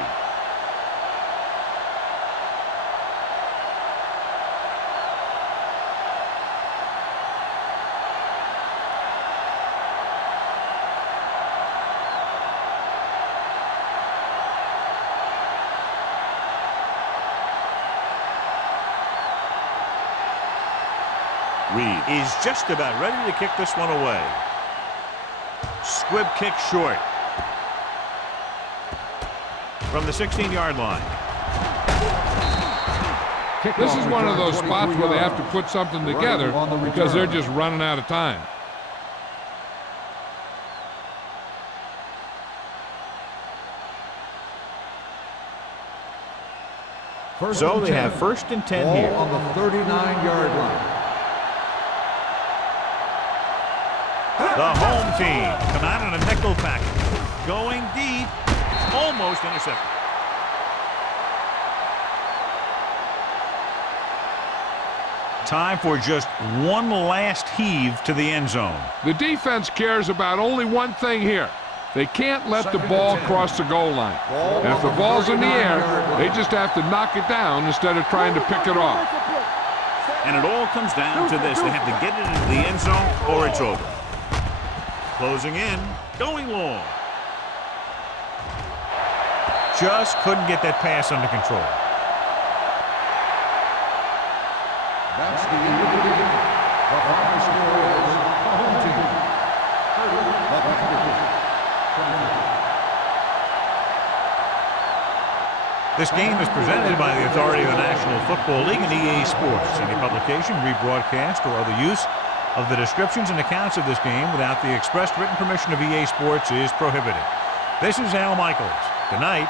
Reed is just about ready to kick this one away. Squib kick short. From the 16-yard line. This is one of those spots where they have to put something together because they're just running out of time. So they have 1st and 10 here. On the 39-yard line. The home team come out in a nickel package. Going deep. Almost intercepted. Time for just one last heave to the end zone. The defense cares about only one thing here. They can't let the ball cross the goal line. And if the ball's in the air, they just have to knock it down instead of trying to pick it off. And it all comes down to this. They have to get it into the end zone or it's over. Closing in, going long. Just couldn't get that pass under control. That's the end of the game. The final score is the home team. The Packers. This game is presented by the authority of the National Football League and EA Sports. Any publication, rebroadcast, or other use of the descriptions and accounts of this game without the expressed written permission of EA Sports is prohibited. This is Al Michaels. Good night.